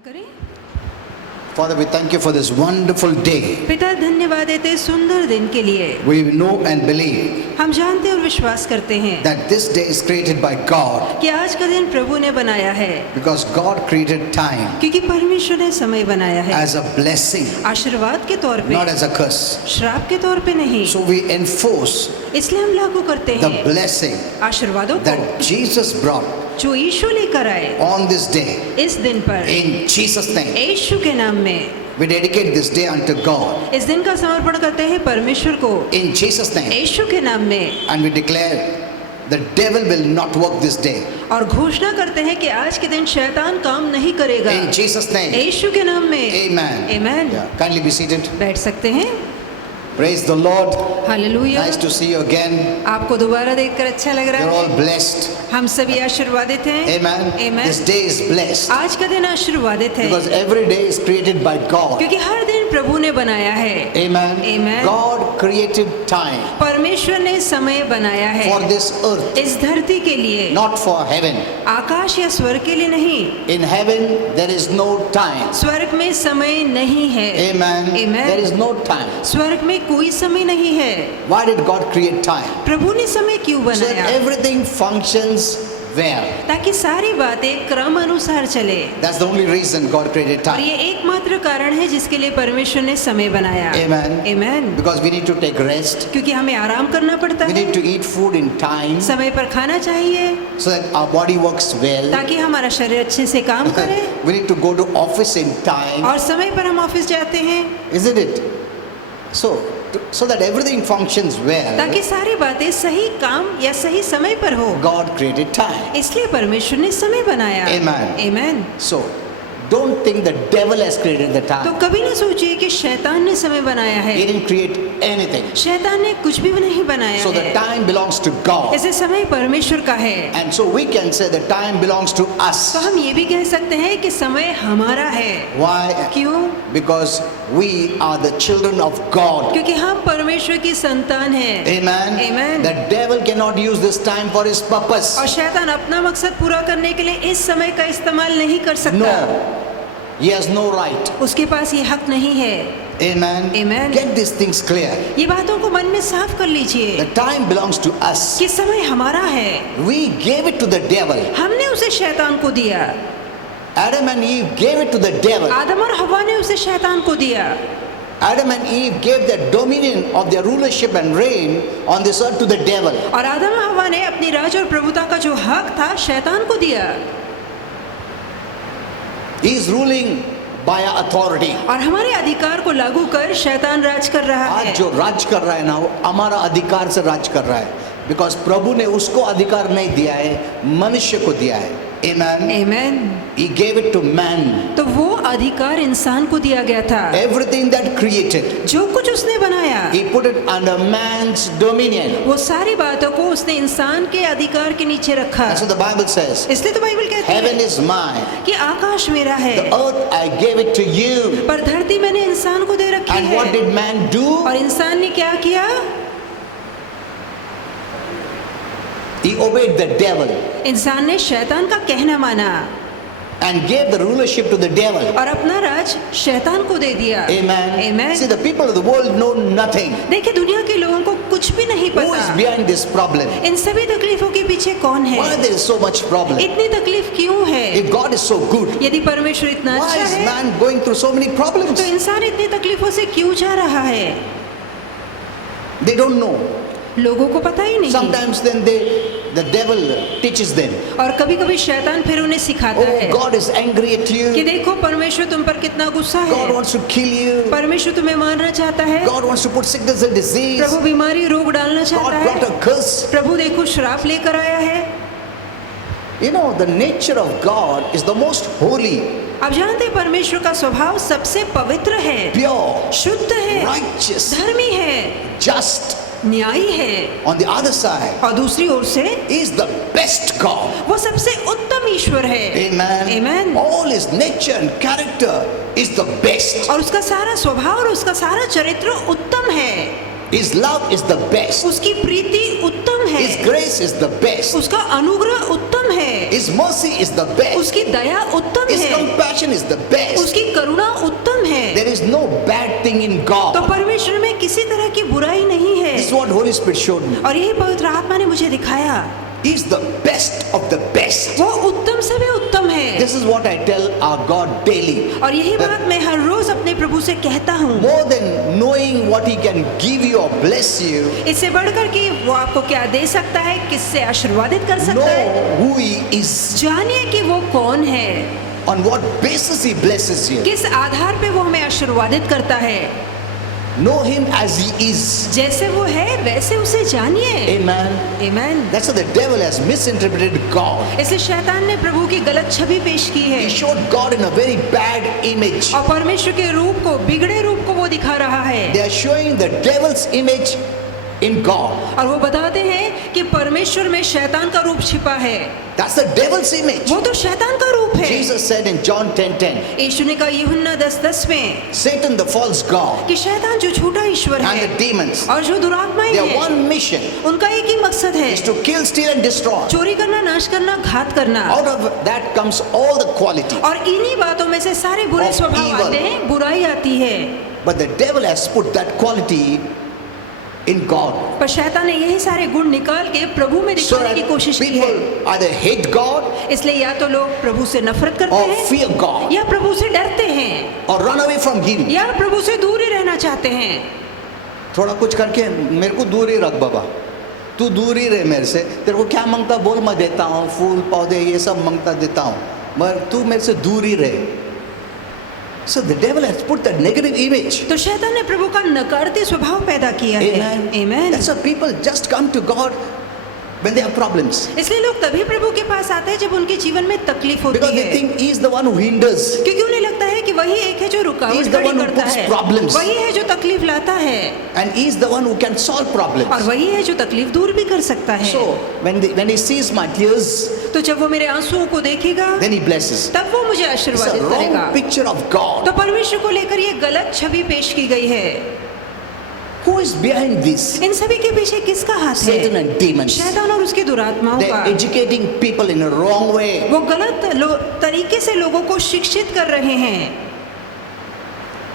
करें। Father, we thank you for this wonderful day. पिता धन्यवाद देते हैं सुंदर दिन के लिए। We know and believe हम जानते और विश्वास करते हैं that this day is created by God कि आज का दिन प्रभु ने बनाया है, because God created time क्योंकि परमेश्वर ने समय बनाया है as a blessing, आशीर्वाद के तौर पे, not as a curse. श्राप के तौर पे नहीं। So we enforce इसलिए हम लागू करते the हैं blessing आशीर्वादों को that Jesus brought जो यीशु लेकर आए on this day. इस दिन पर In Jesus' name, यीशु के नाम में। we dedicate this day unto God. इस दिन का समर्पण करते हैं परमेश्वर को In Jesus' name, यीशु के नाम में, and we declare the devil will not work this day. और घोषणा करते हैं कि आज के दिन शैतान काम नहीं करेगा In Jesus' name, यीशु के नाम में। Amen. Amen। Yeah. Kindly be seated. बैठ सकते हैं। Praise the Lord. Hallelujah. Nice to see you again. आपको दोबारा देखकर अच्छा लग रहा You're है। all blessed. हम सभी आशीर्वादित हैं। Amen. Amen। This day is blessed आज का दिन आशीर्वादित है because every day is created by God. क्योंकि हर दिन प्रभु ने बनाया है। Amen. Amen। God created time परमेश्वर ने समय बनाया है for this earth, इस धरती के लिए, not for heaven. आकाश या स्वर्ग के लिए नहीं। In heaven there is no time. स्वर्ग में समय नहीं है। Amen. Amen। There is no time. स्वर्ग में कोई समय नहीं है। Why did God create time? प्रभु ने समय क्यों So that बनाया? everything functions well. ताकि सारी बातें क्रम अनुसार चले। That's the only reason God created और time. ये एकमात्र कारण है जिसके लिए परमेश्वर ने समय बनाया। Amen. Amen। Because we need to take rest. क्योंकि हमें आराम करना पड़ता We है, need to eat food in time समय पर खाना चाहिए so that our body works well. ताकि हमारा शरीर अच्छे से काम करे, We need to go to office in time, और समय पर हम ऑफिस जाते हैं isn't it? So that everything functions well, ताकि सारी बातें सही काम या सही समय पर हो। God created time. इसलिए परमेश्वर ने समय बनाया। Amen. Amen। So don't think the devil has created the तो time. कभी ना सोचिए कि शैतान ने समय बनाया He है। didn't create anything. शैतान ने कुछ भी नहीं बनाया So the है। time belongs to God. ऐसे समय परमेश्वर का है। And so we can say the time belongs to तो us. हम ये भी कह सकते हैं कि समय हमारा है। Why? क्यों? Because we are the children of God. क्योंकि हम परमेश्वर की संतान हैं। Amen. Amen। The devil cannot use this time for his purpose. और शैतान अपना मकसद पूरा करने के लिए इस समय का इस्तेमाल नहीं कर सकता। No. He has no right. उसके पास ये हक नहीं है। Amen. Amen। Get these things clear. ये बातों को मन में साफ कर The लीजिए time belongs to us. कि समय हमारा है। We gave it to the devil. हमने उसे शैतान को दिया। Adam and Eve gave it to the devil. आदम और हवा ने उसे शैतान को दिया। Adam and Eve gave the dominion of their rulership and reign on this earth to the devil. और आदम और हवा ने अपनी राज और प्रभुता का जो हक था शैतान को दिया। He is ruling by authority. और हमारे अधिकार को लागू कर शैतान राज कर रहा है। आज जो राज कर रहा है ना वो हमारा अधिकार से राज कर रहा है, बिकॉज प्रभु ने उसको अधिकार नहीं दिया है, मनुष्य को दिया है। Amen. Amen। He gave it to man. तो वो अधिकार इंसान को दिया गया था। Everything that created, जो कुछ उसने बनाया, he put it under man's dominion. वो सारी बातों को उसने इंसान के अधिकार के नीचे रखा। That's what the Bible says. इसलिए तो बाइबल कहती Heaven है is mine. कि आकाश मेरा है, The earth I gave it to you. पर धरती मैंने इंसान को दे रखी And what है। did man do? और इंसान ने क्या किया? He obeyed the devil इंसान ने शैतान का कहना माना and gave the rulership to the devil. और अपना राज शैतान को दे दिया। Amen. Amen। See, the people of the world know nothing. देखिए दुनिया के लोगों को कुछ भी नहीं Who is पता behind this problem? इन सभी तकलीफों के पीछे कौन है, Why there is so much problem? इतनी तकलीफ क्यों है। If God is so good, यदि परमेश्वर इतना why अच्छा is है man going through so many problems? तो इंसान इतनी तकलीफों से क्यों जा रहा है। They don't know. लोगों को पता ही नहीं। Sometimes then the devil teaches them. और कभी कभी शैतान फिर उन्हें सिखाता Oh, है God is angry at कि you. देखो परमेश्वर तुम पर कितना गुस्सा God है, wants to kill you. परमेश्वर तुम्हें मारना चाहता है, God wants to put sickness and disease. प्रभु बीमारी रोग डालना God चाहता brought है, a curse. प्रभु देखो श्राप लेकर आया है। You know, the nature of God is the most holy, आप जानते हैं परमेश्वर का स्वभाव सबसे पवित्र है, pure, शुद्ध है, righteous, धर्मी है, just. न्यायी है। On the other side, और दूसरी ओर से He is the best God. वो सबसे उत्तम ईश्वर है। Amen. Amen। All His nature and character is the best. और उसका सारा स्वभाव और उसका सारा चरित्र उत्तम है। His love is the best. उसकी प्रीति उत्तम है, His grace is the best. उसका अनुग्रह उत्तम है, His mercy is the best. उसकी दया उत्तम His है, compassion is the best. उसकी करुणा उत्तम है। There is no bad thing in तो God. परमेश्वर में किसी तरह की बुराई नहीं है। This is what Holy Spirit showed me. और यही पवित्र आत्मा ने मुझे दिखाया, He is the best of the best. वो उत्तम से भी उत्तम है। This is what I tell our God daily. और यही बात मैं हर रोज अपने प्रभु से कहता हूँ। More than knowing what He can give you or bless you, इससे बढ़कर कि वो आपको क्या दे सकता है, किससे आशीर्वादित कर सकता है, know who He is. जानिए कि वो कौन है, On what basis He blesses you. किस आधार पे वो हमें आशीर्वादित करता है। Know Him as He is. जैसे वो है वैसे उसे जानिए। Amen. आमीन। That's how the devil has misinterpreted God. इसलिए शैतान ने प्रभु की गलत छवि पेश की है He showed God in a very bad image. और परमेश्वर के रूप को, बिगड़े रूप को वो दिखा रहा है। They are showing the devil's image in God. और वो बताते हैं कि परमेश्वर में शैतान का रूप छिपा है। That's the devil's image. वो तो शैतान का रूप है। Jesus said in John 10:10, यीशु ने कहा यूहन्ना 10:10 में Satan the false God कि शैतान जो झूठा ईश्वर and है the demons, और जो दुरात्माएं their हैं, one mission उनका एक ही मकसद है, is to kill, steal and destroy. चोरी करना, नाश करना, घात करना। Out of that comes all the quality. और इन्हीं बातों में से सारे बुरे Of स्वभाव evil. आते हैं, बुराई आती है। But the devil has put that quality in God. पर शैतान ने यही सारे गुण निकाल के प्रभु में So दिखाने की that कोशिश की है। people either hate God इसलिए या तो लोग प्रभु से नफरत करते or हैं fear God या प्रभु से डरते हैं or run away from Him. या प्रभु से दूर ही रहना चाहते हैं। थोड़ा कुछ करके मेरे को दूर ही रख बाबा, तू दूर ही रहे मेरे से, तेरे को क्या मांगता बोल, मैं देता हूँ, फूल पौधे ये सब मांगता देता हूँ, मगर तू मेरे से दूर ही रहे। So the devil has put that negative image. तो शैतान ने प्रभु का नकारती स्वभाव पैदा किया है। Amen. आमीन। That's why people just come to God when they have problems. इसलिए लोग तभी प्रभु के पास आते हैं जब उनके जीवन में तकलीफ होती Because they है, think He is the one who hinders. क्योंकि उन्हें लगता है कि वही एक है जो He रुकावट is the खड़ी one who करता puts है, problems. वही है जो तकलीफ लाता है And He is the one who can solve और problems. वही है जो तकलीफ दूर भी कर सकता है। So when He sees my tears, तो जब वो मेरे आंसुओं को देखेगा then He blesses. तब वो मुझे It's a आशीर्वादित करेगा। wrong picture of God. तो परमेश्वर को लेकर ये गलत छवि पेश की गई है। Who is behind this? इन सभी के पीछे किसका हाथ Satan है? and demons. शैतान और उसकी दुरात्माओं They're का। educating people in a wrong way. वो गलत तरीके से लोगों को शिक्षित कर रहे हैं।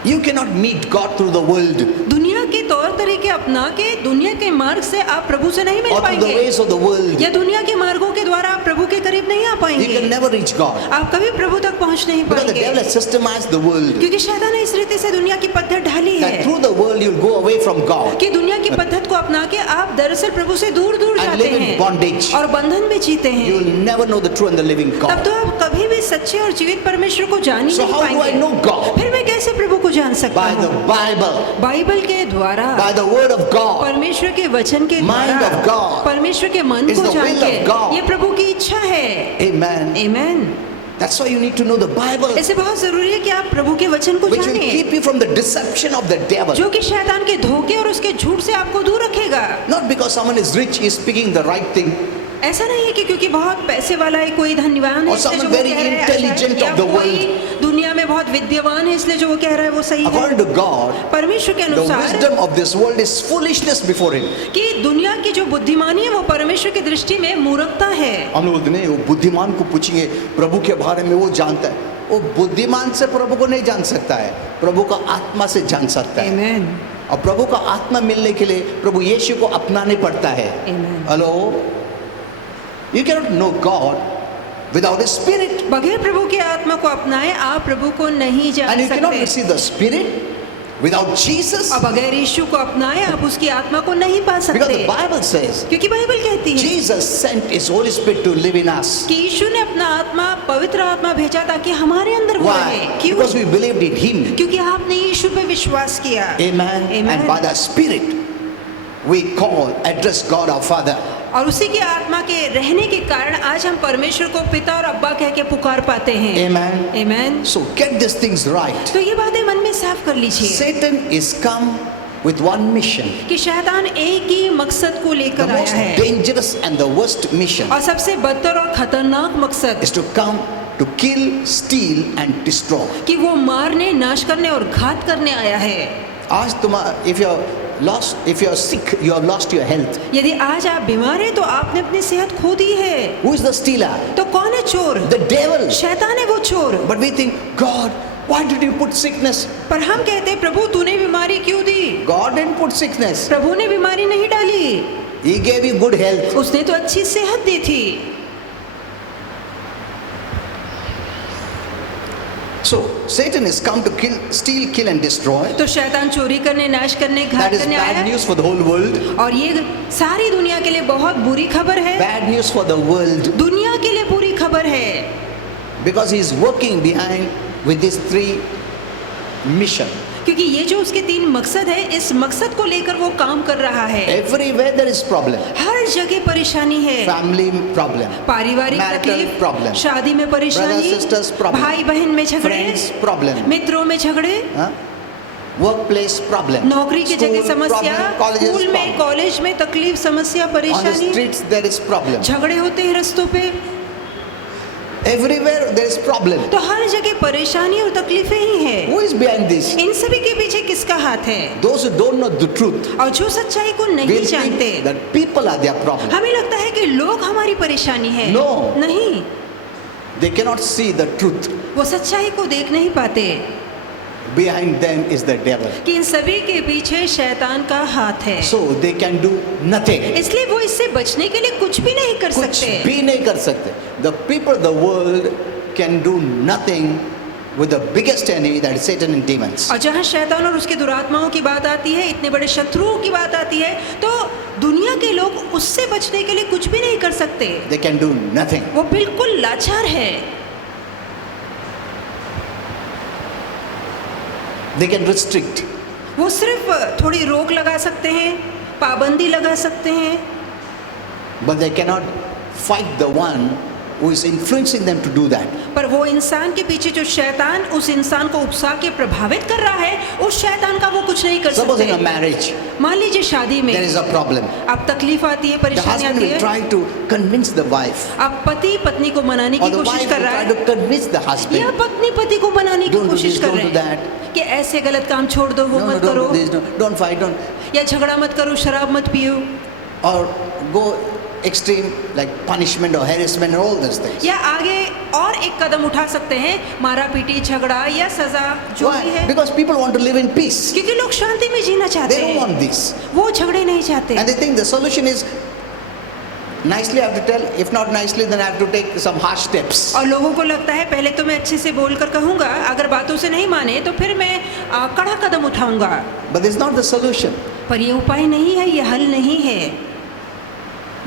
You cannot meet God through the world दुनिया के तौर तरीके अपना के, दुनिया के मार्ग से आप प्रभु से नहीं मिल or through the पाएंगे, ways of the world. या दुनिया के मार्गों के द्वारा आप प्रभु के करीब नहीं आ You पाएंगे। can never reach God. आप कभी प्रभु तक पहुंच नहीं Because the पाएंगे, devil has systemized the world. क्योंकि शैतान ने इस रीति से दुनिया की पद्धत ढाली That है through the world you'll go away from God कि दुनिया की पद्धत को अपना के आप दरअसल प्रभु से दूर दूर and जाते live in हैं bondage. और बंधन में जीते हैं। You'll never know the true and the living तब God. तो आप कभी भी सच्चे और जीवित परमेश्वर को जान ही So नहीं how do I know पाएंगे। God? फिर मैं कैसे प्रभु को जान सकता By the हूँ? Bible, बाइबल के द्वारा, by the word of God. परमेश्वर के वचन के Mind द्वारा, of God. परमेश्वर के मन It's को the जान will के, of God. ये प्रभु की इच्छा है। Amen. आमीन। That's why you need to know the Bible, ऐसे बहुत जरूरी है कि आप प्रभु के वचन को which will जानें, keep you from the deception of the devil. जो कि शैतान के धोखे और उसके झूठ से आपको दूर रखेगा। Not because someone is rich, is speaking the right thing. ऐसा नहीं है कि क्योंकि बहुत पैसे वाला है, कोई धनवान है Or इसलिए जो someone वो very कह रहा है intelligent अच्छा है, of the या कोई दुनिया में बहुत विद्वान है इसलिए जो वो कह रहा है वो सही है। According to God, परमेश्वर के the अनुसार wisdom of this world is foolishness before Him. कि दुनिया की जो बुद्धिमानी है वो परमेश्वर की दृष्टि में मूर्खता है। हम लोग बोलते नहीं, वो बुद्धिमान को पूछेंगे प्रभु के बारे में, वो जानता है। वो बुद्धिमान से प्रभु को नहीं जान सकता है, प्रभु का आत्मा से जान सकता है। आमीन। और प्रभु का आत्मा मिलने के लिए प्रभु यीशु को अपनाने पड़ता है। Amen. Hello, you cannot know God without His Spirit, बगैर प्रभु की आत्मा को अपनाए आप प्रभु को नहीं and जान you cannot सकते। receive the Spirit without Jesus, और बगैर यीशु को अपनाए आप उसकी आत्मा को नहीं पा because सकते, the Bible says क्योंकि बाइबल कहती है Jesus sent His Holy Spirit to live in us. कि यीशु ने अपना आत्मा, पवित्र आत्मा भेजा ताकि हमारे अंदर वो रहे। Why? क्यों? Because we believed in Him. क्योंकि आपने यीशु पे विश्वास किया। Amen. Amen. And by the Spirit we call, address God our Father. और उसी की आत्मा के रहने के कारण आज हम परमेश्वर को पिता और अब्बा कह के पुकार पाते हैं। Amen. आमीन। So get these things right. तो ये बातें मन में साफ कर लीजिए Satan is come with one mission, कि शैतान एक ही मकसद को the लेकर आया most है dangerous and the worst mission और सबसे बदतर और खतरनाक मकसद is to come to kill, steal and destroy. कि वो मारने, नाश करने और घात करने आया है। आज तुम if you're lost, if you are sick, you have lost your health. यदि आज आप बीमार हैं तो आपने अपनी सेहत खो दी है। Who is the stealer? तो कौन है चोर? The devil. शैतान है वो चोर। But we think, God, why did you put sickness? पर हम कहते हैं प्रभु तूने बीमारी क्यों दी? God didn't put sickness. प्रभु ने बीमारी नहीं डाली, He gave you good health. उसने तो अच्छी सेहत दी थी। So Satan has come to kill, steal, kill and destroy. तो शैतान चोरी करने, नाश करने, That घात is करने आया bad है। news for the whole world. और ये सारी दुनिया के लिए बहुत बुरी खबर है। Bad news for the world. दुनिया के लिए बुरी खबर है, Because he is working behind with these three mission. क्योंकि ये जो उसके 3 मकसद है, इस मकसद को लेकर वो काम कर रहा है। Everywhere there is problem. हर जगह परेशानी है, Family problem. पारिवारिक Marital तकलीफ, problem. शादी में परेशानी, Brothers, sisters problem. भाई बहन में झगड़े, Friends problem. मित्रों में झगड़े, Huh? Workplace problem. नौकरी की जगह School समस्या, problem. Colleges स्कूल में, problem. कॉलेज में तकलीफ, समस्या, On the परेशानी, streets there is problem. झगड़े होते हैं रास्तों पे। Everywhere there is problem. तो हर जगह परेशानी और तकलीफें ही है। Who is behind this? इन सभी के पीछे किसका हाथ है? Those who don't know the truth और जो सच्चाई को नहीं will जानते, think that people are their problem. हमें लगता है कि लोग हमारी परेशानी है। No. नहीं, They cannot see the truth. वो सच्चाई को देख नहीं पाते Behind them is the devil. कि इन सभी के पीछे शैतान का हाथ है। So they can do nothing. इसलिए वो इससे बचने के लिए कुछ भी नहीं कर कुछ सकते। भी नहीं कर सकते. The people of the world can do nothing with the biggest enemy, that is Satan and demons. और जहाँ शैतान और उसके दुरात्माओं की बात आती है, इतने बड़े शत्रुओं की बात आती है, तो दुनिया के लोग उससे बचने के लिए कुछ भी नहीं कर सकते। They can do nothing. वो बिल्कुल लाचार है। They can restrict. वो सिर्फ थोड़ी रोक लगा सकते हैं, पाबंदी लगा सकते हैं, But they cannot fight the one who is influencing them to do that. पर वो इंसान के पीछे जो शैतान उस इंसान को उकसा के प्रभावित कर रहा है, उस शैतान का वो कुछ नहीं कर Suppose in a सकते। marriage मान लीजिए शादी में there is a problem. अब तकलीफ आती है, The परेशानी husband आती will है, try to convince the wife, अब पति पत्नी को मनाने or की the कोशिश wife कर will रहा try है, to convince the या husband. पत्नी पति को मनाने की Don't do कोशिश this, कर don't रहे do हैं that. कि ऐसे गलत काम छोड़ दो, वो No, no, मत करो, don't do this, no, don't fight, don't. या झगड़ा मत करो, शराब मत पियो, Or go extreme like punishment or harassment and all those things. या आगे और एक कदम उठा सकते हैं, मारा पीटी, झगड़ा या सजा जो भी Why? है, Because people want to live in peace. क्योंकि लोग शांति में जीना चाहते They don't हैं, want this. वो झगड़े नहीं चाहते। And they think the solution is nicely I have to tell, if not nicely then I have to take some harsh steps. और लोगों को लगता है पहले तो मैं अच्छे से बोलकर कहूंगा, अगर बातों से नहीं माने तो फिर मैं कड़ा कदम उठाऊंगा। But this is not the solution. पर ये उपाय नहीं है, ये हल नहीं है,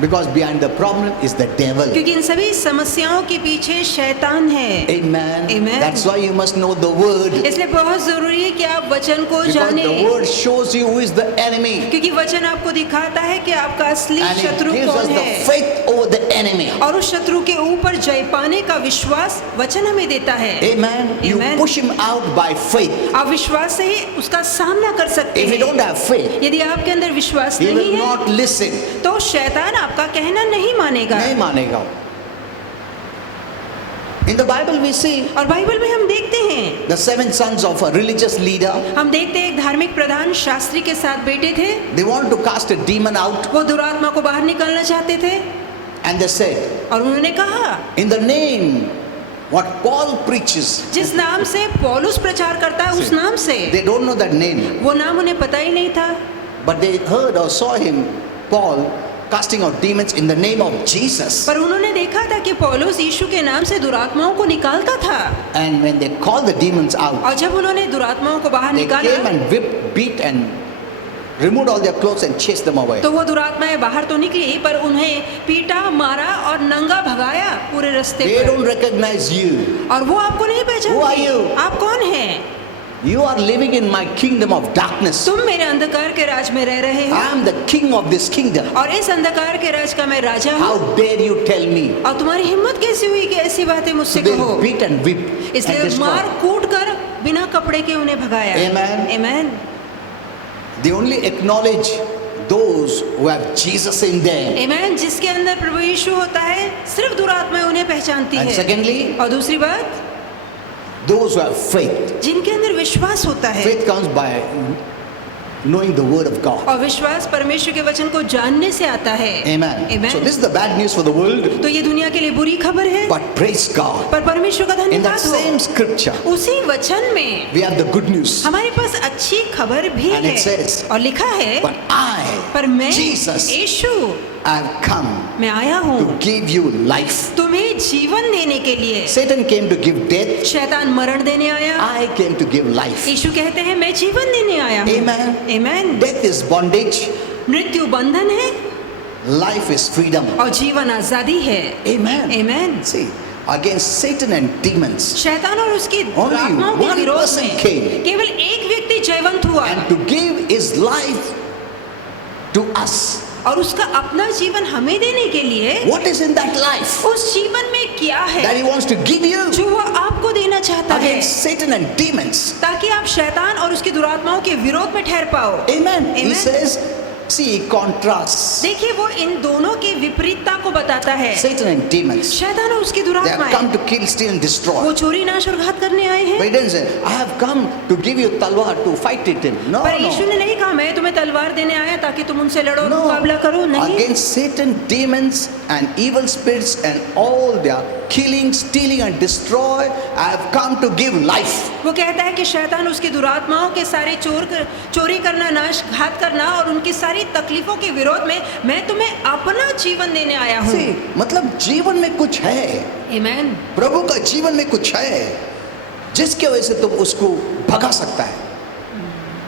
Because behind the problem is the devil. क्योंकि इन सभी समस्याओं के पीछे शैतान है। Amen. Amen. That's why you must know the word. इसलिए बहुत जरूरी है कि आप वचन को Because जाने, the word shows you who is the enemy. क्योंकि वचन आपको दिखाता है कि आपका असली And it शत्रु gives us कौन the है, faith over the enemy. और उस शत्रु के ऊपर जय पाने का विश्वास वचन हमें देता है। Amen. You Amen. push him out by faith. आप विश्वास से ही उसका सामना कर सकते If you don't हैं। have faith, यदि आपके अंदर विश्वास he नहीं will है not listen. तो शैतान आपका कहना नहीं मानेगा। नहीं मानेगा। In the Bible we see और बाइबल में हम देखते हैं, the 7 sons of a religious leader. हम देखते हैं एक धार्मिक प्रधान शास्त्री के 7 बेटे थे, They wanted to cast a demon out, वो दुरात्मा को बाहर निकालना चाहते थे, and they said, और उन्होंने कहा in the name what Paul preaches. जिस नाम से पौलुस प्रचार करता है उस नाम से, They don't know that name, वो नाम उन्हें पता ही नहीं था, but they heard or saw him, Paul, casting out demons in the name of Jesus. पर उन्होंने देखा था कि पौलुस यीशु के नाम से दुरात्माओं को निकालता था, And when they called the demons out, और जब उन्होंने दुरात्माओं को बाहर they came निकाला and whipped, beat, and removed all their clothes and chased them away. तो वो दुरात्माएं बाहर तो निकली, पर उन्हें पीटा, मारा और नंगा भगाया पूरे रास्ते They पर, don't recognize you. और वो आपको नहीं Who are पहचानते। you? आप कौन हैं? You are living in my kingdom of darkness. तुम मेरे अंधकार के राज में रह रहे हो, I am the king of this kingdom. और इस अंधकार के राज का मैं राजा How हूँ, dare you tell me? और तुम्हारी हिम्मत कैसी हुई कि ऐसी बातें So मुझसे they कहो। beat and whip and इसलिए destroy. मार कूट कर बिना कपड़े के उन्हें भगाया। Amen. Amen. They only acknowledge those who have Jesus in them. Amen. जिसके अंदर प्रभु यीशु होता है, सिर्फ दुरात्माएं उन्हें पहचानती And है। secondly, और दूसरी बात, those who have faith. जिनके अंदर विश्वास होता है, Faith comes by knowing the word of God. और विश्वास परमेश्वर के वचन को जानने से आता है। Amen. Amen. So this is the bad news for the world, तो ये दुनिया के लिए बुरी खबर है, but praise God. पर परमेश्वर का In that धन्यवाद हो, same scripture, उसी वचन में we have the good news. हमारे पास अच्छी खबर भी And it है, says, और लिखा है, But पर I, मैं Jesus, यीशु have come मैं आया हूँ to give you life. तुम्हें जीवन देने के लिए। Satan came to give death. शैतान मरण देने आया, I came to give life. यीशु कहते हैं मैं जीवन देने आया हूँ। Amen. Amen. Death is bondage. मृत्यु बंधन है Life is freedom. और जीवन आजादी है। Amen. Amen. See, against Satan and demons, शैतान और उसकी Only आत्माओं के one विरोध person में came. केवल एक व्यक्ति जयवंत हुआ and to give his life to us. और उसका अपना जीवन हमें देने के लिए What is in that life उस जीवन में क्या है that he wants to give you जो वो आपको देना चाहता है, against Satan and demons? ताकि आप शैतान और उसकी दुरात्माओं के विरोध में ठहर पाओ। Amen. He Amen. says, see, he contrasts देखिए वो इन दोनों की विपरीतता को बताता है। Satan and demons. शैतान और उसकी They have दुरात्माएं come to kill, steal, and वो destroy. चोरी नाश और घात करने आए हैं, But he didn't say, I have come to give you talwar to fight it in. No, पर यीशु no. ने नहीं कहा मैं तुम्हें तलवार देने आया ताकि तुम उनसे लड़ो और No. मुकाबला करो। नहीं, Against Satan, demons, and evil spirits, and all their killing, stealing, and destroy, I have come to give life. वो कहता है कि शैतान उसकी दुरात्माओं के सारे चोरी करना, नाश घात करना और उनकी सारी तकलीफों के विरोध में मैं तुम्हें अपना जीवन देने आया हूँ। See, मतलब जीवन में कुछ है, Amen. प्रभु का जीवन में कुछ है जिसके वजह से तुम उसको भगा सकता है।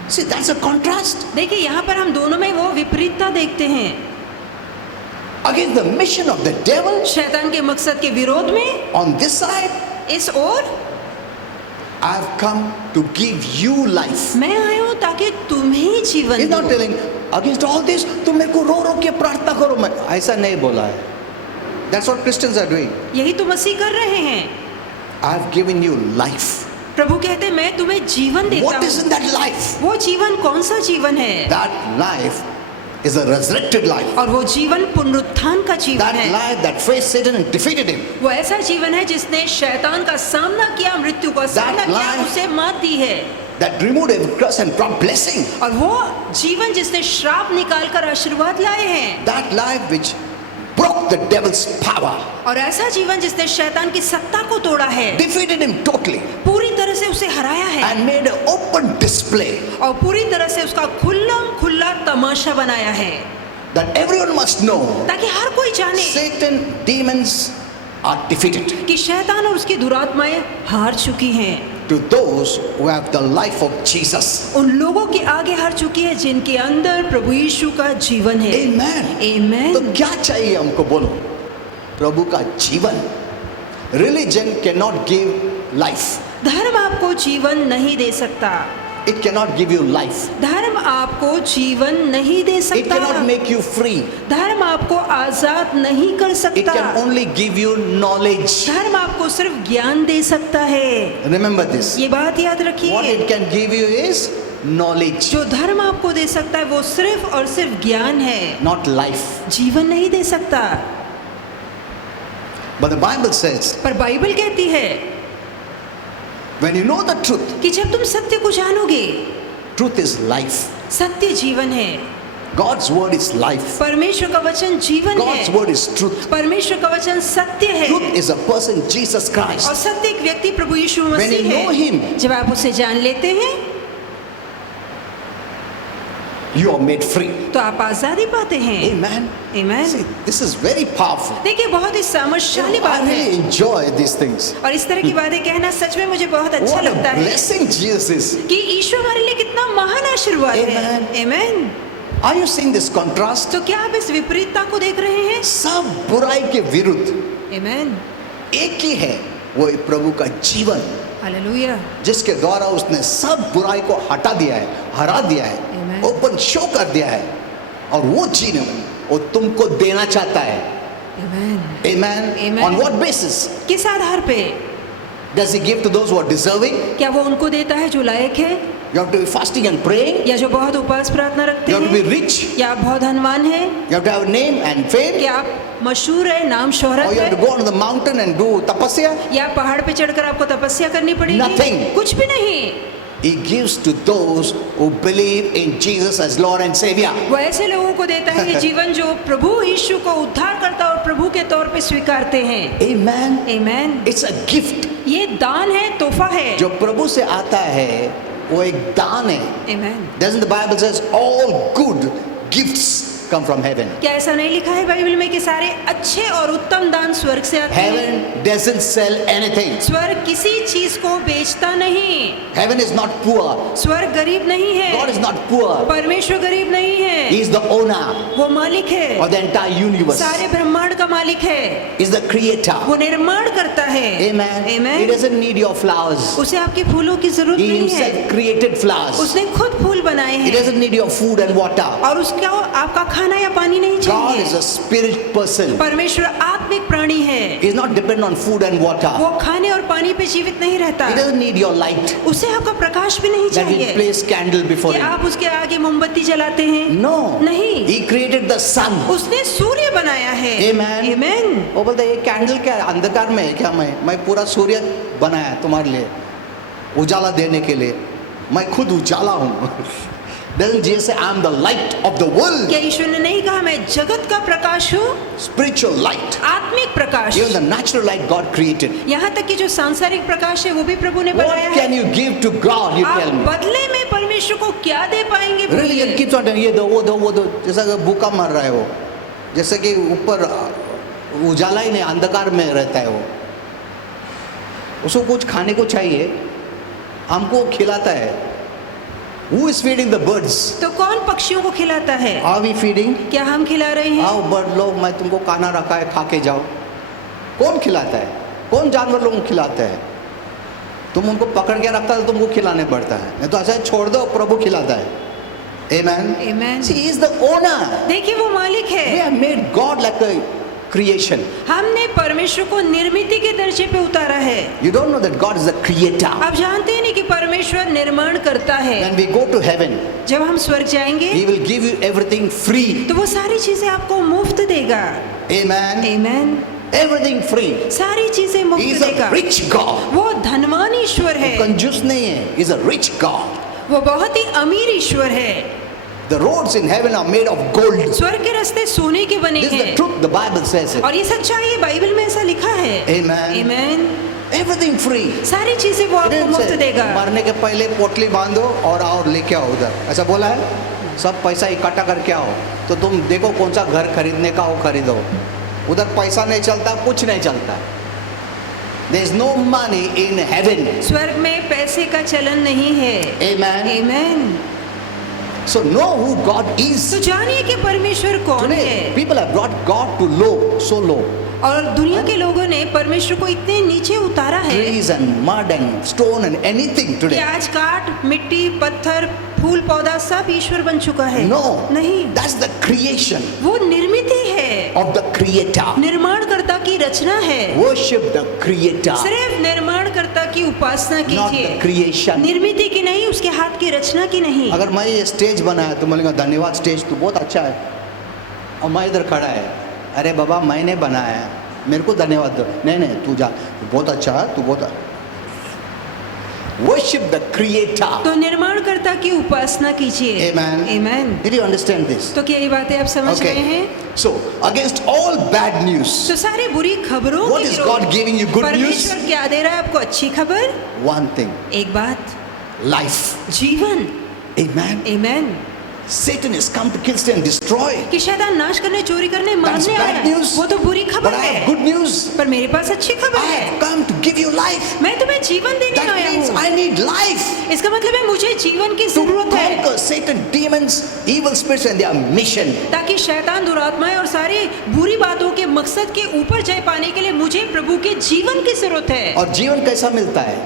See, that's a contrast देखिए यहाँ पर हम दोनों में वो विपरीतता देखते हैं। against the mission of the devil शैतान के मकसद के विरोध में on this side. इस ओर I have come to give you life. मैं आया हूँ ताकि तुम्हें जीवन He's not दूं। telling against all this तुम मेरे को रो रो के प्रार्थना करो, मैं ऐसा नहीं बोला है. That's what Christians are doing. यही तो मसीह कर रहे हैं। I have given you life. प्रभु कहते हैं मैं तुम्हें जीवन देता What is हूँ। in that life? वो जीवन कौन सा जीवन है? That life is a resurrected life. और वो जीवन पुनरुत्थान का जीवन That है। life that faced Satan and defeated him. वो ऐसा जीवन है जिसने शैतान का सामना किया, मृत्यु का सामना किया, life- उसे मात दी है। That removed every curse and brought blessing. और वो जीवन जिसने श्राप निकाल कर आशीर्वाद लाए हैं। That life which broke the devil's power, और ऐसा जीवन जिसने शैतान की सत्ता को तोड़ा है, defeated him totally, पूरी तरह से उसे हराया है and made an open display और पूरी तरह से उसका खुला तमाशा बनाया है, that everyone must know ताकि हर कोई जाने Satan, demons are defeated. कि शैतान और उसकी दुरात्माएं हार चुकी हैं। To those who have the life of Jesus. उन लोगों के आगे हार चुकी है जिनके अंदर प्रभु यीशु का जीवन है। Amen. Amen. तो क्या चाहिए हमको, बोलो? प्रभु का जीवन. Religion cannot give life. धर्म आपको जीवन नहीं दे सकता। It cannot give you life. धर्म आपको जीवन नहीं दे It सकता। cannot make you free. धर्म आपको आजाद नहीं कर It सकता। can only give you knowledge. धर्म आपको सिर्फ ज्ञान दे सकता है। Remember this. ये बात याद What रखिए, it can give you is knowledge, जो धर्म आपको दे सकता है वो सिर्फ और सिर्फ ज्ञान है, not life. जीवन नहीं दे सकता। But the Bible says, पर बाइबल कहती है when you know the truth, कि जब तुम सत्य को जानोगे, truth is life. सत्य जीवन है। God's word is life. परमेश्वर का वचन जीवन God's है। word is truth. परमेश्वर का वचन सत्य है। Truth is a person, Jesus और Christ. सत्य एक व्यक्ति प्रभु यीशु When you मसीह know है। him, जब आप उसे जान लेते हैं you are made free. तो आप आजादी पाते हैं। Amen. Amen. See, this is very powerful. देखिए बहुत ही सामर्थ्यशाली I बात है really enjoy these things. और इस तरह की बातें कहना सच में मुझे बहुत अच्छा What a लगता है blessing Jesus is. कि ईश्वर हमारे लिए कितना महान आशीर्वाद है। Amen. Amen. Are you seeing this contrast? तो क्या आप इस विपरीतता को देख रहे हैं? सब बुराई के विरुद्ध Amen. एक ही है, वो है प्रभु का जीवन, हालेलुया। जिसके द्वारा उसने सब बुराई को हटा दिया है, हरा दिया है, Amen. ओपन शो कर दिया है, और वो जीवन वो तुमको देना चाहता है। Amen. Amen. Amen. On what basis किस आधार पे? does he give to those who are deserving? क्या वो उनको देता है जो लायक है, You have to be fasting and praying. या जो बहुत उपवास प्रार्थना रखते You have to be हैं, rich. या आप बहुत धनवान हैं, You have to have name and fame. क्या आप मशहूर है, नाम Or शोहरत you have to है, go on the mountain and do tapasya. या पहाड़ पे चढ़कर आपको तपस्या करनी पड़ेगी? Nothing. कुछ भी नहीं। He gives to those who believe in Jesus as Lord and Savior. वो ऐसे लोगों को देता है ये जीवन जो प्रभु यीशु को उद्धारकर्ता और प्रभु के तौर पे स्वीकारते हैं। Amen. Amen. It's a gift. ये दान है, तोहफा है। जो प्रभु से आता है वो एक दान है। आमेन। Doesn't the Bible says all good gifts come from heaven? क्या ऐसा नहीं लिखा है बाइबल में कि सारे अच्छे और उत्तम दान स्वर्ग से आते हैं? Heaven doesn't sell anything. स्वर्ग किसी चीज को बेचता नहीं। Heaven is not poor. स्वर्ग गरीब नहीं है। God is not poor. परमेश्वर गरीब नहीं है। He is the owner वो मालिक है। of the entire universe. सारे ब्रह्मांड का मालिक है। He is the creator. वो निर्माण करता है। Amen. Amen। He doesn't need your flowers. उसे आपके फूलों की जरूरत He नहीं है। himself created flowers. उसने खुद फूल बनाए He हैं doesn't need your food and water. और उसका आपका खाना या पानी नहीं God is चाहिए। a spirit person. परमेश्वर आत्मिक प्राणी है। He is not dependent on food and water. वो खाने और पानी पे जीवित नहीं रहता। He doesn't need your light उसे आपका प्रकाश भी नहीं that we चाहिए place candle before कि him. आप उसके आगे मोमबत्ती जलाते हैं। No. नहीं। He created the sun. उसने सूर्य बनाया है। Amen. Amen। वो बोलते ये कैंडल क्या है? अंधकार में है क्या? मैं पूरा सूर्य बनाया तुम्हारे लिए, उजाला देने के लिए। मैं खुद उजाला हूँ। Doesn't Jesus say I am the light of the world? क्या ईश्वर ने नहीं कहा मैं जगत का प्रकाश हूँ? Spiritual light. आत्मिक प्रकाश। Even the natural light God created. यहाँ तक कि जो सांसारिक प्रकाश है वो भी प्रभु ने बनाया What है। can you give to God? You tell आप me. बदले में परमेश्वर को क्या दे पाएंगे? Really, बोलिए। it keeps on telling ये दो वो दो वो दो, जैसा कि भूखा मर रहा है वो, जैसे कि ऊपर उजाला ही नहीं, अंधकार में रहता है वो। उसको कुछ खाने को चाहिए, हमको खिलाता है। Who is feeding the birds? तो कौन पक्षियों को खिलाता है? Are we feeding? क्या हम खिला रहे हैं? आओ बर्ड लोग, मैं तुमको खाना रखा है, खा के जाओ। कौन खिलाता है? कौन जानवर लोगों को खिलाता है? तुम उनको पकड़ के रखता है तो तुमको खिलाने पड़ता है, नहीं तो ऐसा छोड़ दो, प्रभु खिलाता है। Amen. Amen। See, he is the owner. देखिए वो मालिक We है। have made God like a creation. हमने परमेश्वर को निर्मिति के दर्जे पे उतारा है। You don't know that God is the creator. आप जानते हैं नहीं कि परमेश्वर निर्माण करता है। When we go to heaven, जब हम स्वर्ग जाएंगे He will give you everything free. तो वो सारी चीजें आपको मुफ्त देगा। Amen. Amen। Everything free. सारी चीजें He मुफ्त is a देगा। rich God. वो धनवान ईश्वर है। कंजूस नहीं है. He is a rich God. वो बहुत ही अमीर ईश्वर है। The roads in heaven are made of gold. स्वर्ग के रास्ते सोने के बने This is the हैं truth. The Bible says it. और ये सच्चाई है, बाइबल में ऐसा लिखा है। Amen. Amen। Everything free. सारी चीजें वो He आपको didn't मुफ्त say, देगा। मरने के पहले पोटली बांधो और आओ लेके आओ उधर, ऐसा बोला है? सब पैसा इकट्ठा करके आओ, तो तुम देखो कौन सा घर खरीदने का हो खरीदो। उधर पैसा नहीं चलता, कुछ नहीं चलता। There is no money in heaven. स्वर्ग में पैसे का चलन नहीं है। Amen. Amen। So know who God is. तो जानिए कि परमेश्वर कौन Today, है। people have brought God to low, so low. और दुनिया के लोगों ने परमेश्वर को इतने नीचे उतारा है Trees and mud and stone and anything कि today. आज काट, मिट्टी, पत्थर, फूल, पौधा सब ईश्वर बन चुका है। No. नहीं, That's the creation वो निर्मिति है, of the Creator. निर्माणकर्ता की रचना है। Worship the Creator, सिर्फ निर्माणकर्ता की उपासना not the कीजिए, creation. निर्मिति की नहीं, उसके हाथ की रचना की नहीं। अगर मैं ये स्टेज बनाया तो बोलेंगे धन्यवाद स्टेज, तू बहुत अच्छा है, और मैं इधर खड़ा है, अरे बाबा मैंने बनाया, मेरे को धन्यवाद दो। नहीं नहीं, तू जा, तू बहुत अच्छा है, तू बहुत। Worship the Creator. तो निर्माणकर्ता की उपासना कीजिए। Amen. Amen। Did you understand this? तो क्या ये बातें आप समझ रहे Okay. हैं? So against all bad news, तो सारी बुरी खबरों what के is विरोध God giving you? Good news? परमेश्वर क्या दे रहा है आपको? अच्छी खबर, One thing, एक बात, life. जीवन। Amen. Amen। Satan has come to kill, steal and destroy. कि शैतान नाश करने, चोरी करने, That's मारने आया bad है। news. वो तो बुरी But खबर I have है। good news. पर मेरे पास अच्छी खबर I है। have come to give you life. मैं तुम्हें जीवन देने That आया means हूँ। I need life. इसका मतलब है मुझे जीवन की To जरूरत है conquer Satan, demons, evil spirits and their mission. ताकि शैतान, दुरात्माएं और सारी बुरी बातों के मकसद के ऊपर जय पाने के लिए मुझे प्रभु के जीवन की जरूरत है। और जीवन कैसा मिलता है?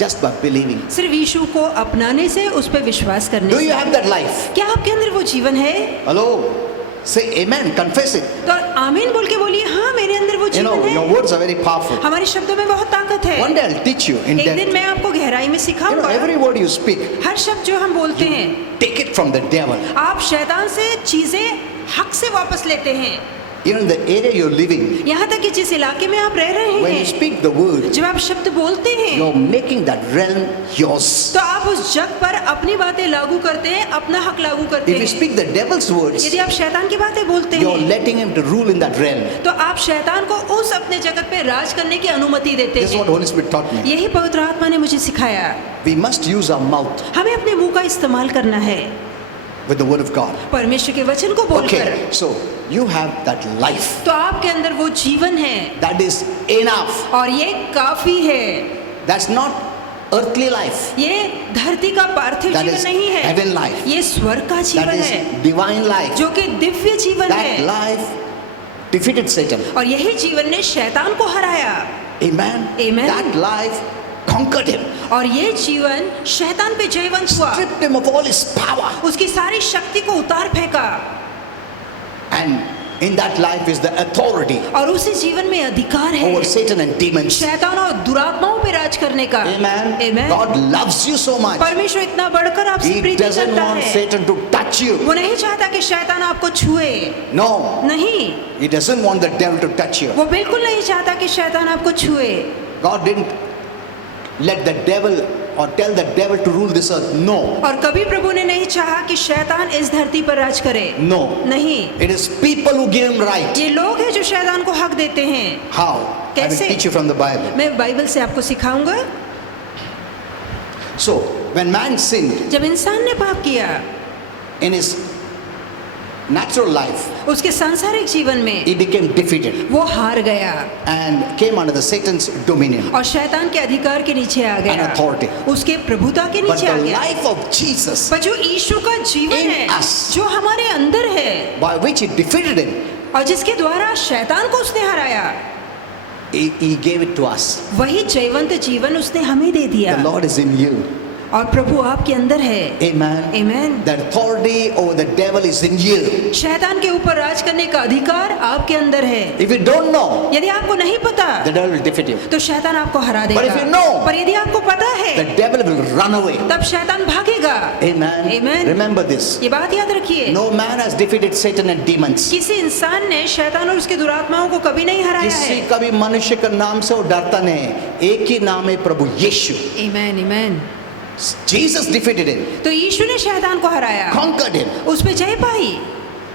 Just by believing. सिर्फ यीशु को अपनाने से, उस पर विश्वास करने Do you से। have that life? क्या आपके अंदर वो जीवन है? Hello? Say amen. Confess it. तो आमीन बोल के बोलिए, हाँ मेरे अंदर वो You know, जीवन your है। words are very powerful. हमारे शब्दों में बहुत ताकत है। One day I'll teach you in एक दिन depth. मैं आपको गहराई में You know, सिखाऊंगा। every word you speak, हर शब्द जो हम बोलते हैं, take it from the devil. आप शैतान से चीजें हक से वापस लेते हैं। even the area you're living, यहाँ तक कि जिस इलाके में आप रह रहे when you हैं, speak the word, जब आप शब्द बोलते हैं you're making that realm yours. तो आप उस जग पर अपनी बातें लागू करते हैं, अपना हक लागू करते If you हैं। speak the devil's words, यदि आप शैतान की बातें बोलते you're हैं letting him to rule in that realm. तो आप शैतान को उस अपने जगत पे राज करने की अनुमति देते This is what हैं। Holy Spirit taught me. यही पवित्र आत्मा ने मुझे सिखाया। We must use our mouth हमें अपने मुंह का इस्तेमाल करना है with the word of God. परमेश्वर के वचन को बोलकर। Okay, so you have that life. तो आपके अंदर वो जीवन है That is enough. और ये काफी है। That's not earthly life. ये धरती का पार्थिव That जीवन is नहीं है, heaven life. ये स्वर्ग का That जीवन is है divine life. जो कि दिव्य जीवन That है। life defeated Satan. और यही जीवन ने शैतान को हराया Amen. Amen. That life conquered him. और ये जीवन शैतान पे जयवंत हुआ, Stripped him of all his power. उसकी सारी शक्ति को उतार फेंका। And in that life is the authority और उसी जीवन में अधिकार है over Satan and demons. शैतान और दुरात्माओं पे राज करने का। Amen. Amen. God loves you so much. परमेश्वर इतना बढ़कर आपसे He प्रीति doesn't करता want है, Satan to touch you. वो नहीं चाहता कि शैतान आपको छुए। No. नहीं, He doesn't want the devil to touch you. वो बिल्कुल नहीं चाहता कि शैतान आपको छुए। God didn't let the devil or tell the devil to rule this earth. No. और कभी प्रभु ने नहीं चाहा कि शैतान इस धरती पर राज करे। No. नहीं, It is people who give him right. ये लोग हैं जो शैतान को हक देते हैं। How? I will कैसे? teach you from the Bible. मैं बाइबल से आपको सिखाऊंगा। So, when man sinned जब इंसान ने पाप किया in his natural life, उसके सांसारिक जीवन में he became defeated वो हार गया and came under the Satan's dominion और शैतान के अधिकार के नीचे आ and गया, authority. उसके प्रभुता के But नीचे आ the गया। life of Jesus, पर जो यीशु का जीवन In है, us. जो हमारे अंदर है by which he defeated him, और जिसके द्वारा शैतान को उसने हराया, he gave it to us. वही जयवंत जीवन उसने हमें दे दिया। The Lord is in you. और प्रभु आपके अंदर है। Amen. Amen. The authority over the devil is in you. शैतान के ऊपर राज करने का अधिकार आपके अंदर है। If you don't know, यदि आपको नहीं पता the devil will defeat you. तो शैतान आपको हरा But if देगा। you know, पर यदि आपको पता The है devil will run away. तब शैतान भागेगा। Amen. Amen. Remember this. ये बात याद रखिए, No man has defeated Satan and demons. किसी इंसान ने शैतान और उसकी दुरात्माओं को कभी नहीं हराया किसी है। कभी मनुष्य का नाम से वो डरता नहीं है। एक ही नाम है प्रभु यीशु. Amen, amen. Jesus defeated him, तो यीशु ने शैतान को हराया, conquered him. उस पे जय पाई।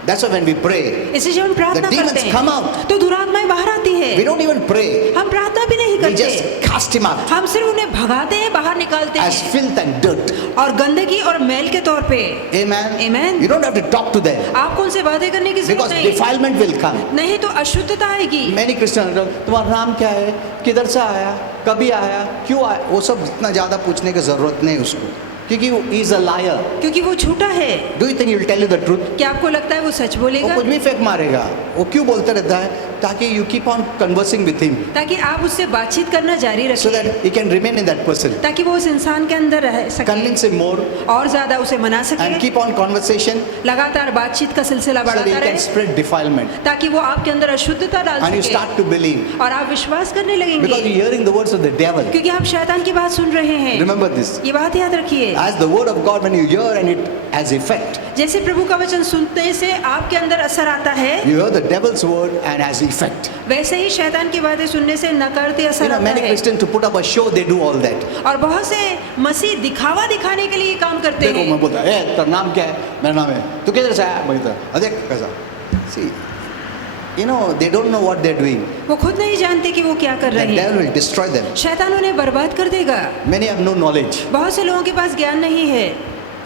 That's why when we pray, इसलिए जब हम प्रार्थना The demons करते come हैं out. तो दुरात्माएं बाहर आती we है। don't even pray. हम प्रार्थना भी नहीं We करते, just cast him out हम सिर्फ उन्हें भगाते हैं, बाहर निकालते as हैं filth and dirt. और गंदगी और मैल के तौर पे। Amen. Amen. You don't have to talk to them आपको उनसे बातें करने की जरूरत because नहीं, defilement will come. नहीं तो अशुद्धता आएगी। Many Christians तुम्हारा नाम क्या है, किधर से आया, कभी आया, क्यों आया, वो सब इतना ज़्यादा पूछने की ज़रूरत नहीं उसको, क्योंकि वो is a liar. क्योंकि वो झूठा है। Do you think he will tell you the truth? क्या आपको लगता है वो सच वो बोलेगा? कुछ भी फेंक मारेगा. वो क्यों बोलता रहता है? ताकि you keep on conversing with him ताकि आप उससे बातचीत करना जारी so रखें, that he can remain in that person. ताकि वो उस इंसान के अंदर रह सके Convince him more और ज्यादा उसे मना and सके, keep on conversation लगातार बातचीत का सिलसिला so that he बढ़ाता can रहे spread defilement ताकि वो आपके अंदर अशुद्धता डाल and you सके start to believe और आप विश्वास करने because लगेंगे, you're hearing the words of the devil. क्योंकि आप शैतान की बात सुन रहे हैं। Remember this. ये बात याद रखिए, As the word of God, when you hear and it has effect, जैसे प्रभु का वचन सुनने से आपके अंदर असर आता है, you hear the devil's word and has effect. वैसे ही शैतान की बातें सुनने से नकारते You असर know, आता many है। Christians to put up a show, they do all that. और बहुत से मसीह दिखावा दिखाने के लिए ये काम करते देखो मैं हैं। बोलता ए तेरा नाम क्या है, मेरा नाम है, तू किधर से आया, मैं इधर, देख कैसा. See, you know, they don't know what they're doing. वो खुद नहीं जानते कि वो क्या कर The रहे devil हैं। will destroy them. शैतान उन्हें बर्बाद कर देगा। Many have no knowledge. बहुत से लोगों के पास ज्ञान नहीं है।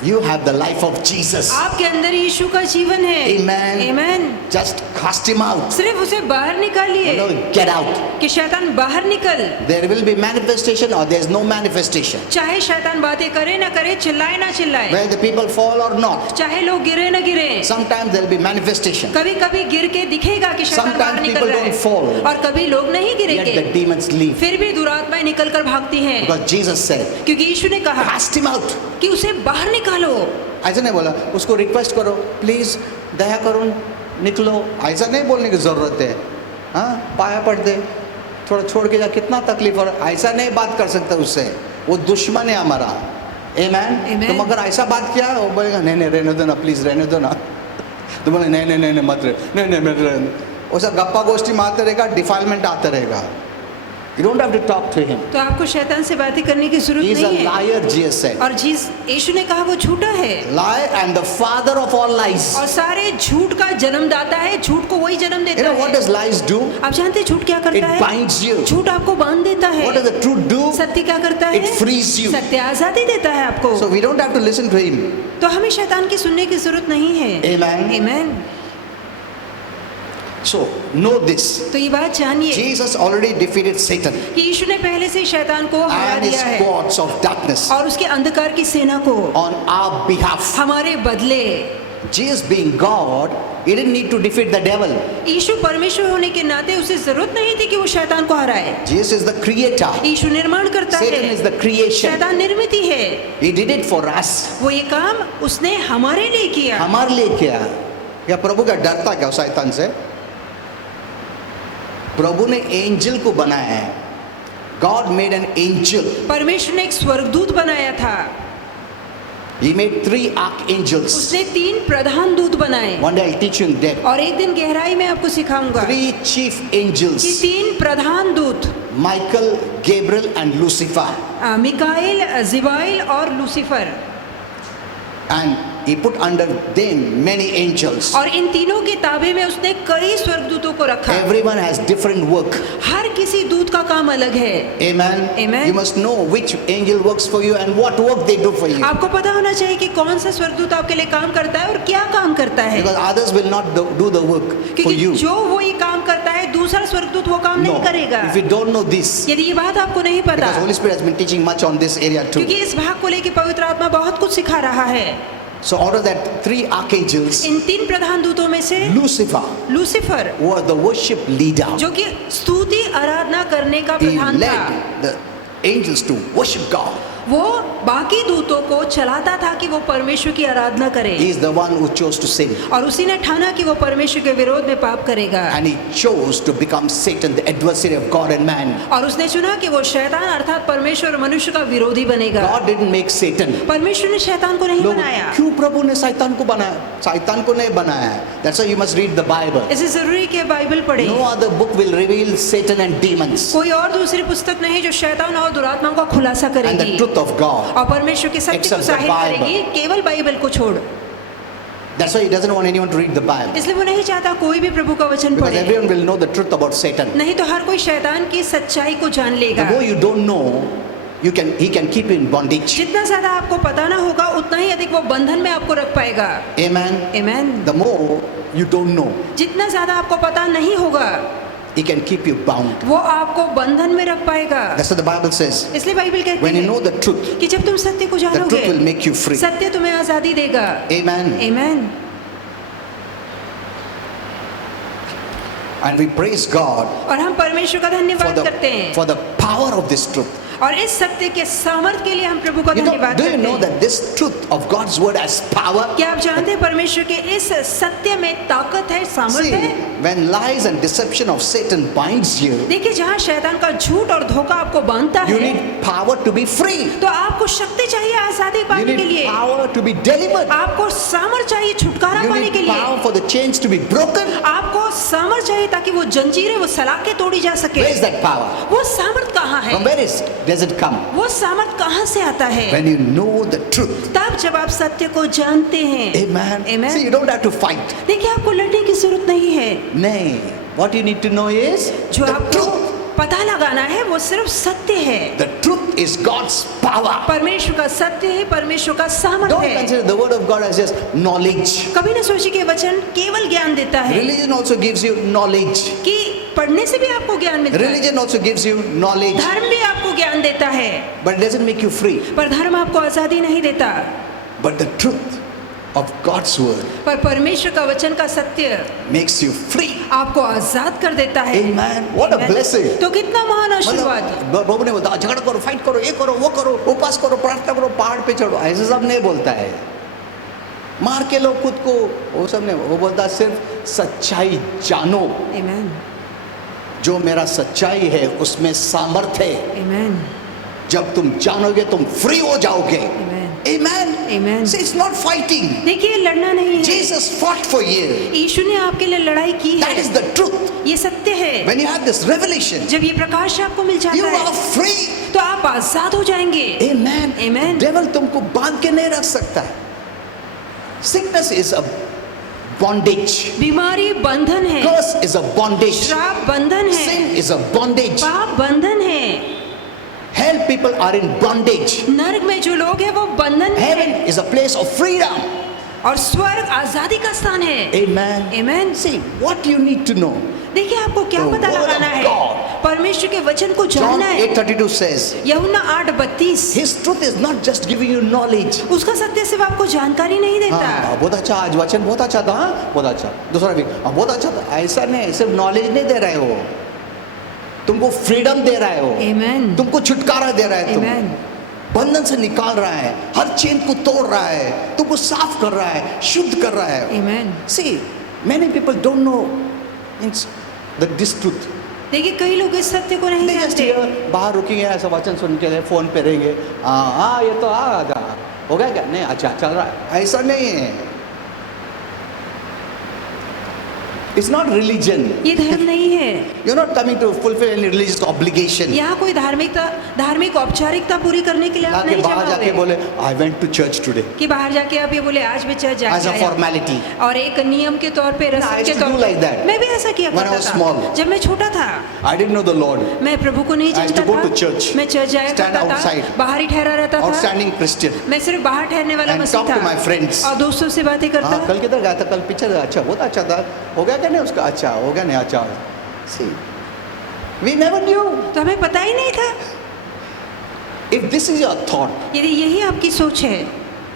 You have the life of Jesus. आपके अंदर यीशु का जीवन है। Amen. Amen. Just cast him out. सिर्फ उसे बाहर निकालिए No, get out. कि शैतान बाहर निकल। There will be manifestation or there is no manifestation. चाहे शैतान बातें करे ना करे, चिल्लाए ना चिल्लाए, Whether the people fall or not. चाहे लोग गिरे ना गिरे, Sometimes there will be manifestation. कभी कभी गिर के दिखेगा कि शैतान Sometimes बाहर निकल people रहा है, don't fall. और कभी लोग नहीं Yet the गिरेंगे, demons leave. फिर भी दुरात्माएं निकल कर भागती हैं, Because Jesus said, क्योंकि यीशु ने कहा cast him out. कि उसे बाहर निकालो। ऐसा नहीं बोला, उसको रिक्वेस्ट करो, प्लीज दया करो निकलो, ऐसा नहीं बोलने की जरूरत है. हाँ, पाया पड़ दे, थोड़ा छोड़ के जा, कितना तकलीफ हो रहा है, ऐसा नहीं बात कर सकते उससे, वो दुश्मन है हमारा. Amen. Amen. तो मगर ऐसा बात किया, वो बोलेगा नहीं नहीं रहने दो ना, प्लीज रहने दो ना. तो बोले नहीं नहीं नहीं नहीं मत रहे, नहीं नहीं मत रहे. वो सब गप्पा गोष्ठी में आते रहेगा, डिफाइलमेंट आते रहेगा. You don't have to talk to him. तो आपको शैतान से बातें करने की जरूरत He is a नहीं है. liar, Jesus said. और यीशु ने कहा वो झूठा है Liar and the father of all lies. और सारे झूठ का जन्मदाता है. झूठ को वही जन्म You देता know what है. does lies do? आप जानते हैं झूठ क्या It करता है? binds you. झूठ आपको बांध देता है. What does the truth do? सत्य क्या करता है? It frees you. सत्य आजादी देता है आपको. So we don't have to listen to him. तो हमें शैतान की सुनने की जरूरत नहीं है. Amen. Amen. So know this. तो ये बात जानिए Jesus already defeated Satan कि यीशु ने पहले से ही शैतान को हरा and his दिया है squads of darkness और उसके अंधकार की सेना को on our behalf. हमारे बदले. Jesus being God, he didn't need to defeat the devil. यीशु परमेश्वर होने के नाते उसे जरूरत नहीं थी कि वो शैतान को हराए. Jesus is the creator. यीशु निर्माण करता Satan है. is the creation. शैतान निर्मित ही है. He did it for us. वो ये काम उसने हमारे लिए किया. हमारे लिए किया. क्या प्रभु का डरता क्या शैतान से? प्रभु ने एंजल को बनाया है. God made an angel. परमेश्वर ने एक स्वर्गदूत बनाया था. He made 3 archangels. उसने 3 प्रधान दूत बनाए. One day I'll teach you in depth. और एक दिन गहराई में आपको सिखाऊंगा 3 chief कि angels. 3 प्रधान दूत Michael, Gabriel and Lucifer. मिकाएल, जिबाइल और Lucifer. And he put under them many angels. और इन तीनों के ताबे में उसने कई स्वर्गदूतों को रखा. Everyone has different work. हर किसी दूत का काम अलग है. Amen. Amen. You must know which angel works for you and what work they do for you. आपको पता होना चाहिए कि कौन सा स्वर्गदूत आपके लिए काम करता है और क्या काम करता है. Because others will not do the work for क्योंकि you. जो वो ये काम करता है दूसरा स्वर्गदूत वो काम No. नहीं करेगा. If you don't know this, यदि ये बात आपको नहीं पता, because Holy Spirit has been teaching much on this area too. क्योंकि इस भाग को लेकर पवित्र आत्मा बहुत कुछ सिखा रहा है. So out of that 3 archangels, इन 3 प्रधान दूतों में से Lucifer Lucifer was the worship leader. जो कि स्तुति आराधना करने का He प्रधान था. led the angels to worship God. वो बाकी दूतों को चलाता था कि वो परमेश्वर की आराधना करे. He is the one who chose to sin. और उसी ने ठाना कि वो परमेश्वर के विरोध में पाप करेगा. And he chose to become Satan, the adversary of God and man. और उसने चुना कि वो शैतान अर्थात परमेश्वर और मनुष्य का विरोधी बनेगा. God didn't make Satan. परमेश्वर ने शैतान को नहीं लोग बनाया. क्यों प्रभु ने शैतान को बनाया? शैतान को नहीं बनाया है. That's why you must read the Bible. इसे जरूरी कि बाइबल पढ़े. No other book will reveal Satan and demons कोई और दूसरी पुस्तक नहीं जो शैतान और दुरात्माओं का खुलासा and the करेगी truth of God. और परमेश्वर के सत्य को Except the जाहिर Bible. करेगी, केवल बाइबल को छोड़. That's why he doesn't want anyone to read the Bible. इसलिए वो नहीं चाहता कोई भी प्रभु का वचन Because पढ़े. everyone will know the truth about Satan. नहीं तो हर कोई शैतान की सच्चाई को जान The लेगा. more you don't know, he can keep you in bondage. जितना ज्यादा आपको पता ना होगा उतना ही अधिक वो बंधन में आपको रख पाएगा. Amen. Amen. The more you don't know, जितना ज्यादा आपको पता नहीं होगा he can keep you bound. वो आपको बंधन में रख पाएगा. That's what the Bible says. इसलिए बाइबल कहती When you है know the truth, कि जब तुम सत्य को the truth will जानोगे make you free. सत्य तुम्हें आजादी देगा. Amen. Amen. And we praise God और हम परमेश्वर का for धन्यवाद करते हैं the power of this truth. और इस सत्य के सामर्थ्य के लिए हम प्रभु का You know, धन्यवाद do you करते know हैं. that this truth of God's word has power? क्या आप जानते हैं परमेश्वर के इस सत्य में ताकत है, See, सामर्थ्य है. when lies and deception of Satan binds you, देखिए जहाँ शैतान का झूठ और धोखा आपको बांधता you है need power to be free. तो आपको शक्ति चाहिए आजादी You पाने के need लिए. power to be delivered. आपको सामर्थ चाहिए छुटकारा You पाने के need लिए. power for the chains to be broken. आपको सामर्थ चाहिए ताकि वो जंजीरें वो सलाखें तोड़ी जा सके. Where is that power? वो सामर्थ कहाँ है? From where does it come? वो सामर्थ कहाँ से आता है? When you know the truth. तब जब आप सत्य को जानते हैं. Amen. Amen. See, you don't have to fight. देखिए आपको लड़ने की जरूरत नहीं है. Nay, what you need to know is जो the आपको truth. पता लगाना है वो सिर्फ सत्य है. The truth is God's power. परमेश्वर का सत्य है, परमेश्वर का सामर्थ Don't है. consider the word of God as just knowledge. कभी न सोचिए कि वचन केवल ज्ञान देता है. Religion also gives you knowledge. कि पढ़ने से भी आपको ज्ञान मिलता है. Religion also gives you knowledge. धर्म भी आपको ज्ञान देता है, But it doesn't make you free. पर धर्म आपको आजादी नहीं देता. But the truth of God's word पर परमेश्वर का वचन का सत्य makes you free. आपको आजाद कर देता है. Amen. What a Amen. blessing. तो कितना महान आशीर्वाद. मतलब प्रभु ने बताया झगड़ा करो, फाइट करो, ये करो, वो करो, उपवास करो, प्रार्थना करो, पहाड़ पे चढ़ो, ऐसे सब नहीं बोलता है. मार के लो खुद को, वो सब नहीं. वो बोलता है सिर्फ सच्चाई जानो. Amen. जो मेरा सच्चाई है उसमें सामर्थ है. Amen. जब तुम जानोगे तुम फ्री हो जाओगे. Amen. Amen. See, it's not fighting. देखिए लड़ना नहीं है. Jesus fought for you. यीशु ने आपके लिए लड़ाई की है. That is the truth. ये सत्य है. When you have this revelation, जब ये प्रकाश आपको मिल जाता you है are free. तो आप आजाद हो जाएंगे. Amen. Amen. Devil तुमको बांध के नहीं रख सकता है. Sickness is a bondage. बीमारी बंधन है. Curse is a bondage. श्राप बंधन है. Sin is a bondage. पाप बंधन है. Hell people are in bondage. नरक में जो लोग हैं वो बंधन में Heaven है. is a place of freedom. और स्वर्ग आजादी का स्थान है. Amen. Amen. See, what you need to know. देखिए आपको क्या The पता word लगाना of है. God. परमेश्वर के वचन को John जानना है. 8:32 says, यूहन्ना 8:32 His truth is not just giving you knowledge. उसका सत्य सिर्फ आपको जानकारी नहीं देता. हाँ, बहुत अच्छा, आज वचन बहुत अच्छा था. हाँ, बहुत अच्छा. दूसरा भी बहुत अच्छा था. ऐसा नहीं, सिर्फ नॉलेज नहीं दे रहे हो, तुमको फ्रीडम दे रहा है वो. Amen. तुमको छुटकारा दे रहा है. Amen. तुम बंधन से निकाल रहा है, हर चेन को तोड़ रहा है, तुमको साफ कर रहा है, शुद्ध कर रहा है. Amen. See, many people don't know this truth. देखिए कई लोग इस सत्य को नहीं They just जानते. hear, बाहर रुकेंगे ऐसा वचन सुन के फोन पे रहेंगे. हाँ ये तो आ था, हो गया क्या? नहीं, अच्छा चल रहा है. ऐसा नहीं है. It's not religion. ये धर्म नहीं है. You're not coming to fulfill any religious obligation. यहाँ कोई धार्मिक औपचारिकता पूरी करने के लिए आप आके नहीं बाहर जाके जाओगे. बोले I went to church today कि बाहर जाके आप ये बोले आज मैं चर्च as जाके a आया. formality. और एक नियम के तौर पे I रस्म used के to तौर do पे like that. मैं भी ऐसा किया When I करता was था. small. जब मैं छोटा था I didn't know the Lord. मैं प्रभु को नहीं I used जानता to go to था. church, मैं चर्च जाया stand करता था. outside, बाहर ही ठहरा रहता था. Outstanding Christian. मैं सिर्फ बाहर ठहरने वाला And मसीह talk to था my friends. और दोस्तों से बातें करता. हाँ, कल किधर गया था? कल पिक्चर अच्छा, बहुत अच्छा था. हो गया क्या नहीं उसका? अच्छा हो गया नहीं? अच्छा. See, we never knew. तो हमें पता ही नहीं था. If this is your thought, यदि यही आपकी सोच है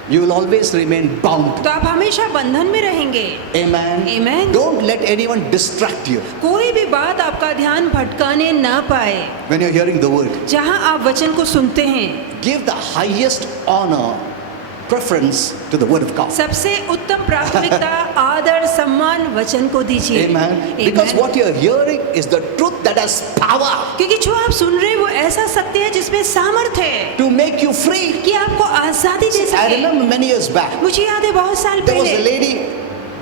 you will always remain bound. तो आप हमेशा बंधन में रहेंगे. Amen. Amen. Don't let anyone distract you कोई भी बात आपका ध्यान भटकाने ना पाए. when you're hearing the word. जहाँ आप वचन को सुनते हैं Give the highest honor, preference to the word of God. सबसे उत्तम प्राथमिकता आदर सम्मान वचन को दीजिए. Amen. Because what you're hearing is the truth that has power क्योंकि जो आप सुन रहे हैं वो ऐसा सत्य है जिसमें सामर्थ है to make you free. कि आपको आजादी दे I सके. remember many years back, मुझे याद है बहुत साल there was a पहले lady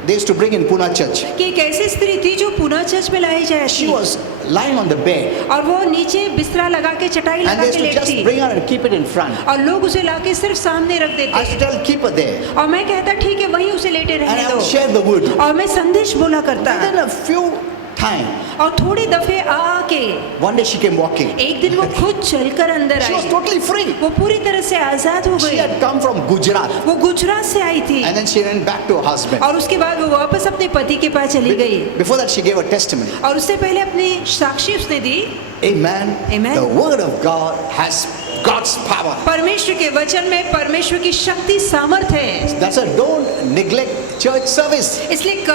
they used to bring in Pune church. कि एक ऐसी स्त्री थी जो पुणे चर्च में लाई जाती She थी was lying on the bed और वो नीचे बिस्तरा लगा के चटाई and लगा they used के to just लेटती bring her and keep it in front. और लोग उसे लाके सिर्फ सामने रख I देते used to tell keep her there और मैं कहता ठीक है वहीं उसे लेटे and रहने I would दो share the word. और मैं संदेश बोला करता. Then a few times, और थोड़ी दफे आके one day she came walking. एक दिन वो खुद चलकर अंदर She was I. totally free. वो पूरी तरह से आजाद हो She गई. had come from Gujarat वो गुजरात से आई थी and then she went back to her husband. और उसके बाद वो वापस अपने पति के पास चली गई Before that she gave a testimony. और उससे पहले अपनी साक्षी उसने दी. Amen. Amen. The word of God has God's power. परमेश्वर के वचन में परमेश्वर की शक्ति सामर्थ है. That's why don't neglect church service. इसलिए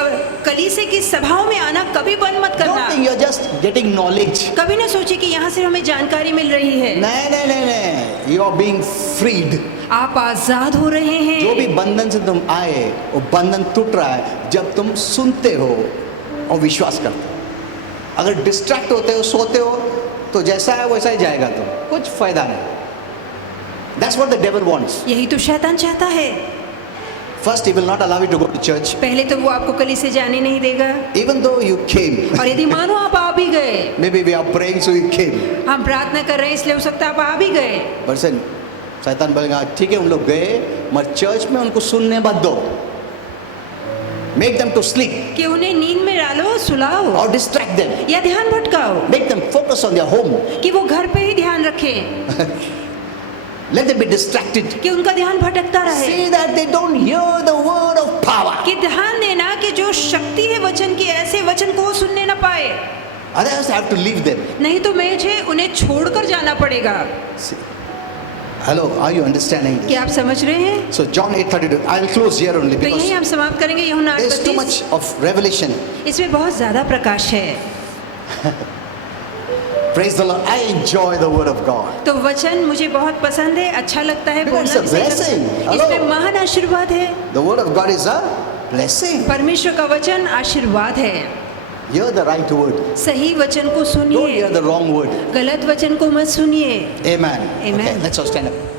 कलीसिया की सभाओं में आना कभी बंद मत Don't करना. think you're just getting knowledge. कभी ना सोचे कि यहाँ से हमें जानकारी मिल रही है. नहीं. You are being freed. आप आजाद हो रहे जो भी हैं. बंधन से तुम आए वो बंधन टूट रहा है जब तुम सुनते हो और विश्वास करते हो. अगर डिस्ट्रैक्ट होते हो, सोते हो, तो जैसा है वैसा ही जाएगा. तुम कुछ फायदा नहीं. That's what the devil wants. यही तो शैतान चाहता है. First, he will not allow you to go to church. पहले तो वो आपको कलीसिया जाने नहीं देगा. Even though you came, और यदि मानो आप आ भी गए, maybe we are praying so you came. हम प्रार्थना कर रहे हैं इसलिए हो सकता है आप आ भी गए. But then, शैतान बोलेगा ठीक है उन लोग गए मगर चर्च में उनको सुनने मत दो. Make them to sleep कि उन्हें नींद में डालो, सुलाओ or distract them. या ध्यान भटकाओ. Make them focus on their home. कि वो घर पे ही ध्यान रखें. Let them be distracted. कि उनका ध्यान भटकता रहे. See that they don't hear the word of power. कि ध्यान देना कि जो शक्ति है वचन की ऐसे वचन को वो सुनने ना पाए. Otherwise, I have to leave them. नहीं तो मुझे उन्हें छोड़कर जाना पड़ेगा. See. Hello, are you understanding this? क्या आप समझ रहे हैं? So John 8:32. I will close here only तो यही because हम समाप्त करेंगे. यूहन्ना there is too 8:32. much of revelation. इसमें बहुत ज्यादा प्रकाश है. Praise the Lord. I enjoy the word of God. तो वचन मुझे बहुत पसंद है. अच्छा लगता है It's बोलना. a blessing. Hello. इसमें महान आशीर्वाद है. The word of God is a blessing. परमेश्वर का वचन आशीर्वाद है. Hear the right word. सही वचन को Don't hear सुनिए, the wrong word. गलत वचन को मत सुनिए। Amen. Amen. Okay, let's all stand up.